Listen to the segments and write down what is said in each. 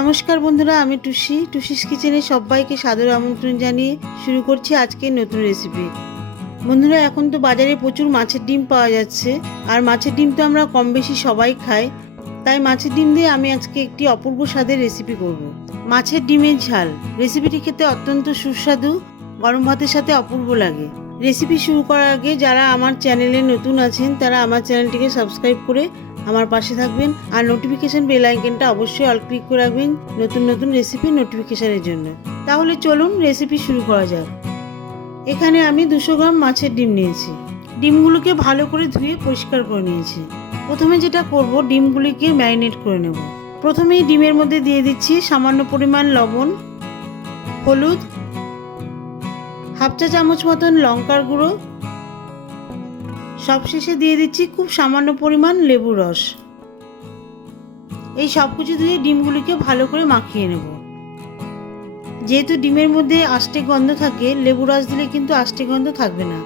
নমস্কার বন্ধুরা, আমি টুসিস কিচেনে সবাইকে সাদর আমন্ত্রণ জানিয়ে শুরু করছি আজকের নতুন রেসিপি। বন্ধুরা, এখন তো বাজারে প্রচুর মাছের ডিম পাওয়া যাচ্ছে, আর মাছের ডিম তো আমরা কম বেশি সবাই খাই। তাই মাছের ডিম দিয়ে আমি আজকে একটি অপূর্ব স্বাদের রেসিপি করব। মাছের ডিমের ঝাল। রেসিপিটি খেতে অত্যন্ত সুস্বাদু, গরম ভাতের সাথে অপূর্ব লাগে। রেসিপি শুরু করার আগে যারা আমার চ্যানেলে নতুন আছেন তারা আমার চ্যানেলটিকে সাবস্ক্রাইব করে আমার পাশে থাকবেন, আর নোটিফিকেশন বেল আইকনটা অবশ্যই অল ক্লিক করে রাখবেন নতুন নতুন রেসিপি নোটিফিকেশনের জন্য। তাহলে চলুন রেসিপি শুরু করা যাক। এখানে আমি 200 গ্রাম মাছের ডিম নিয়েছি। ডিমগুলোকে ভালো করে ধুয়ে পরিষ্কার করে নিয়েছি। প্রথমে যেটা করব, ডিমগুলিকে ম্যারিনেট করে নেব। প্রথমেই ডিমের মধ্যে দিয়ে দিচ্ছি সামান্য পরিমাণ লবণ, হলুদ, হাফ চা চামচ মতন লঙ্কার গুঁড়ো, সবশেষে দিয়ে দিচ্ছি খুব সামান্য পরিমাণ লেবুর রস। এই সব কিছু দিয়ে ডিমগুলিকে ভালো করে মাখিয়ে নেব। যেহেতু ডিমের মধ্যে আষ্টে গন্ধ থাকে, লেবু রস দিলে কিন্তু আষ্টে গন্ধ থাকবে না।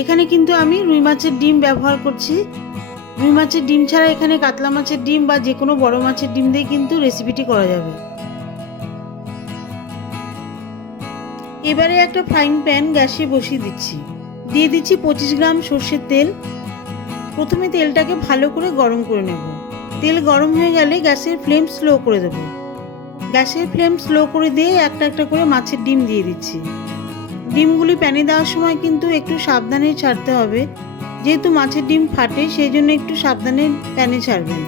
এখানে কিন্তু আমি রুই মাছের ডিম ব্যবহার করছি। রুই মাছের ডিম ছাড়া এখানে কাতলা মাছের ডিম বা যে কোনো বড় মাছের ডিম দিয়ে কিন্তু রেসিপিটি করা যাবে। এবারে একটা ফ্রাইং প্যান গ্যাসে বসিয়ে দিচ্ছি। দিয়ে দিচ্ছি 25 গ্রাম সর্ষের তেল। প্রথমে তেলটাকে ভালো করে গরম করে নেব। তেল গরম হয়ে গেলে গ্যাসের ফ্লেম স্লো করে দেব। গ্যাসের ফ্লেম স্লো করে দিয়ে একটা একটা করে মাছের ডিম দিয়ে দিচ্ছি। ডিমগুলি প্যানে দেওয়ার সময় কিন্তু একটু সাবধানে ছাড়তে হবে। যেহেতু মাছের ডিম ফাটে, সেই জন্য একটু সাবধানে প্যানে ছাড়বেন।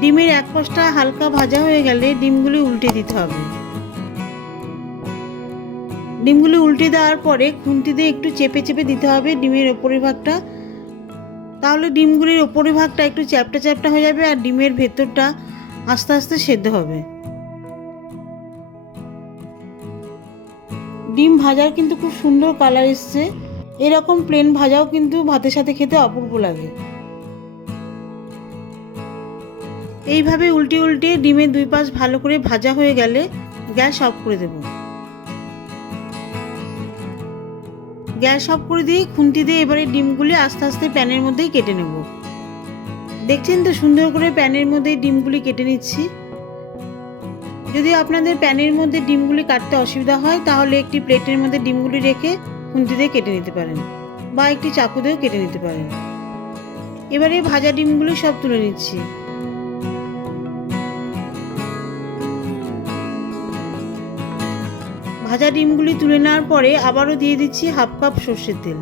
ডিমের এক পাশটা হালকা ভাজা হয়ে গেলে ডিমগুলি উল্টে দিতে হবে। ডিমগুলি উল্টে দেওয়ার পরে খুন্তি দিয়ে একটু চেপে চেপে দিতে হবে ডিমের ওপরের ভাগটা। তাহলে ডিমগুলির ওপরের ভাগটা একটু চ্যাপটা চ্যাপটা হয়ে যাবে, আর ডিমের ভেতরটা আস্তে আস্তে সেদ্ধ হবে। ডিম ভাজার কিন্তু খুব সুন্দর কালার এসছে। এরকম প্লেন ভাজাও কিন্তু ভাতের সাথে খেতে অপূর্ব লাগে। এইভাবে উল্টে উল্টে ডিমের দুই পাশ ভালো করে ভাজা হয়ে গেলে গ্যাস অফ করে দেব। গ্যাস অফ করে দিয়ে খুন্তি দিয়ে এবারে ডিমগুলি আস্তে আস্তে প্যানের মধ্যেই কেটে নেব। দেখছেন তো সুন্দর করে প্যানের মধ্যে ডিমগুলি কেটে নিচ্ছি। যদি আপনাদের প্যানের মধ্যে ডিমগুলি কাটতে অসুবিধা হয় তাহলে একটি প্লেটের মধ্যে ডিমগুলি রেখে খুন্তি দিয়ে কেটে নিতে পারেন, বা একটি চাকু দিয়েও কেটে নিতে পারেন। এবারে ভাজা ডিমগুলি সব তুলে নিচ্ছি। ভাজা ডিমগুলি তুলে নেওয়ার পরে আবারও দিয়ে দিচ্ছি হাফ কাপ সর্ষের তেল।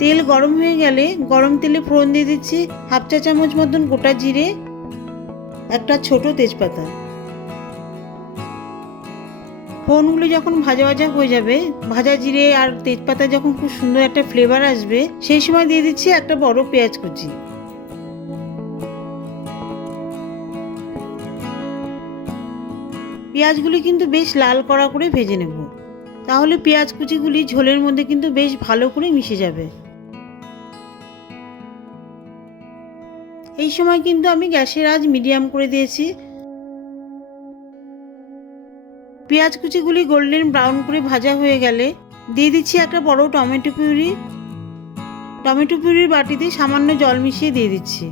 তেল গরম হয়ে গেলে গরম তেলে ফোড়ন দিয়ে দিচ্ছি হাফ চা চামচ মতন গোটা জিরে, একটা ছোট তেজপাতা। ফোড়নগুলি যখন ভাজা ভাজা হয়ে যাবে, ভাজা জিরে আর তেজপাতা যখন খুব সুন্দর একটা ফ্লেভার আসবে, সেই সময় দিয়ে দিচ্ছি একটা বড় পেঁয়াজ কুচি। পেঁয়াজগুলি কিন্তু বেশ লাল কড়া করে ভেজে নেব, তাহলে পেঁয়াজ কুচিগুলি ঝোলের মধ্যে কিন্তু বেশ ভালো করে মিশে যাবে। এই সময় কিন্তু আমি গ্যাসের আঁচ মিডিয়াম করে দিয়েছি। পেঁয়াজ কুচিগুলি গোল্ডেন ব্রাউন করে ভাজা হয়ে গেলে দিয়ে দিচ্ছি একটা বড় টমেটো পিউরি। টমেটো পিউরির বাটিতে সামান্য জল মিশিয়ে দিয়ে দিচ্ছি।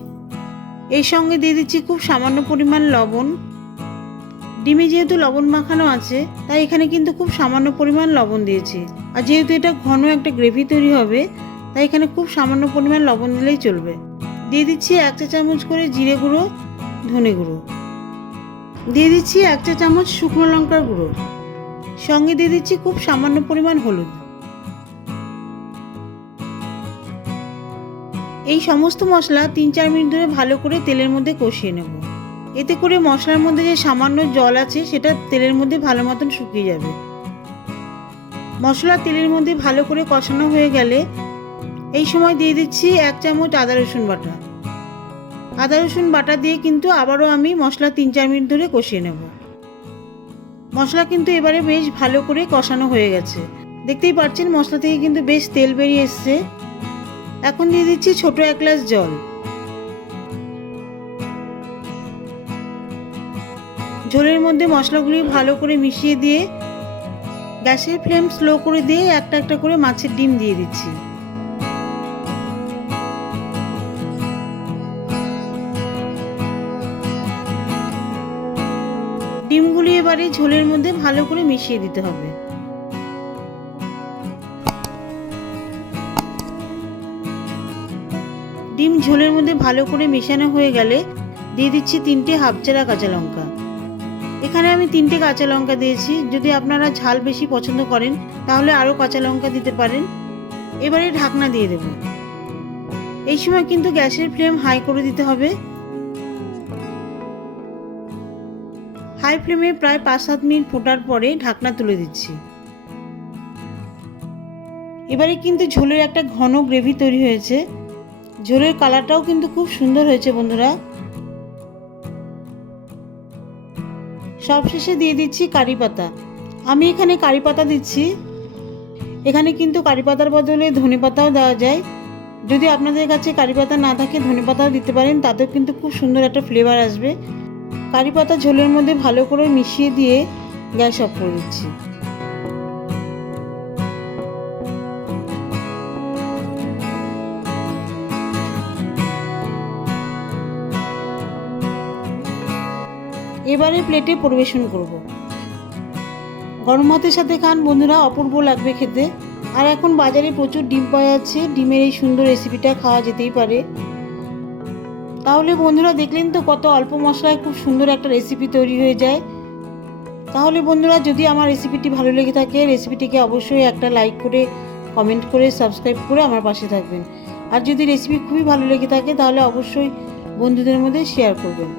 এর সঙ্গে দিয়ে দিচ্ছি খুব সামান্য পরিমাণ লবণ। ডিমে যেহেতু লবণ মাখানো আছে, তাই এখানে কিন্তু খুব সামান্য পরিমাণ লবণ দিয়েছি। আর যেহেতু এটা ঘন একটা গ্রেভি তৈরি হবে, তাই এখানে খুব সামান্য পরিমাণ লবণ দিলেই চলবে। দিয়ে দিচ্ছি 1 চা চামচ করে জিরে গুঁড়ো, ধনে গুঁড়ো। দিয়ে দিচ্ছি 1 চা চামচ শুকনো লঙ্কার গুঁড়ো। সঙ্গে দিয়ে দিচ্ছি খুব সামান্য পরিমাণ হলুদ। এই সমস্ত মশলা 3-4 মিনিট ধরে ভালো করে তেলের মধ্যে কষিয়ে নেব। এতে করে মশলার মধ্যে যে সামান্য জল আছে সেটা তেলের মধ্যে ভালো মতন শুকিয়ে যাবে। মশলা তেলের মধ্যে ভালো করে কষানো হয়ে গেলে এই সময় দিয়ে দিচ্ছি 1 চামচ আদা রসুন বাটা। আদা রসুন বাটা দিয়ে কিন্তু আবারও আমি মশলা 3-4 মিনিট ধরে কষিয়ে নেব। মশলা কিন্তু এবারে বেশ ভালো করে কষানো হয়ে গেছে। দেখতেই পাচ্ছেন মশলা থেকে কিন্তু বেশ তেল বেরিয়ে এসছে। এখন দিয়ে দিচ্ছি ছোট 1 গ্লাস জল। ঝোলের মধ্যে মশলাগুলি ভালো করে মিশিয়ে দিয়ে গ্যাসের ফ্লেম স্লো করে দিয়ে একটা একটা করে মাছের ডিম দিয়ে দিচ্ছি। এবারে ঝোলের মধ্যে ভালো করে মিশিয়ে দিতে হবে। ডিম ঝোলের মধ্যে ভালো করে মেশানো হয়ে গেলে দিয়ে দিচ্ছি 3টে হাফ চারা কাঁচা লঙ্কা। এখানে আমি 3টে কাঁচা লঙ্কা দিয়েছি। যদি আপনারা ঝাল বেশি পছন্দ করেন তাহলে আরও কাঁচা লঙ্কা দিতে পারেন। এবারে ঢাকনা দিয়ে দেব। এই সময় কিন্তু গ্যাসের ফ্লেম হাই করে দিতে হবে। হাই ফ্লেমে প্রায় 5-7 মিনিট ফোটার পরে ঢাকনা তুলে দিচ্ছি। এবারে কিন্তু ঝোলের একটা ঘন গ্রেভি তৈরি হয়েছে। ঝোলের কালারটাও কিন্তু খুব সুন্দর হয়েছে বন্ধুরা। সবশেষে দিয়ে দিচ্ছি কারি পাতা। আমি এখানে কারি পাতা দিচ্ছি। এখানে কিন্তু কারি পাতার বদলে ধনে পাতাও দেওয়া যায়। যদি আপনাদের কাছে কারি পাতা না থাকে ধনে পাতাও দিতে পারেন, তাতেও কিন্তু খুব সুন্দর একটা ফ্লেভার আসবে। কারি পাতা ঝোলের মধ্যে ভালো করে মিশিয়ে দিয়ে গ্যাস অফ করে দিচ্ছি। এবারে প্লেটে পরিবেশন করব। গরম ভাতের সাথে খান বন্ধুরা, অপূর্ব লাগবে খেতে। আর এখন বাজারে প্রচুর ডিম পাওয়া যাচ্ছে, ডিমের এই সুন্দর রেসিপিটা খাওয়া যেতেই পারে। তাহলে বন্ধুরা দেখলেন তো কত অল্প মশলায় খুব সুন্দর একটা রেসিপি তৈরি হয়ে যায়। তাহলে বন্ধুরা যদি আমার রেসিপিটি ভালো লেগে থাকে রেসিপিটিকে অবশ্যই একটা লাইক করে, কমেন্ট করে, সাবস্ক্রাইব করে আমার পাশে থাকবেন। আর যদি রেসিপি খুবই ভালো লেগে থাকে তাহলে অবশ্যই বন্ধুদের মধ্যে শেয়ার করবেন।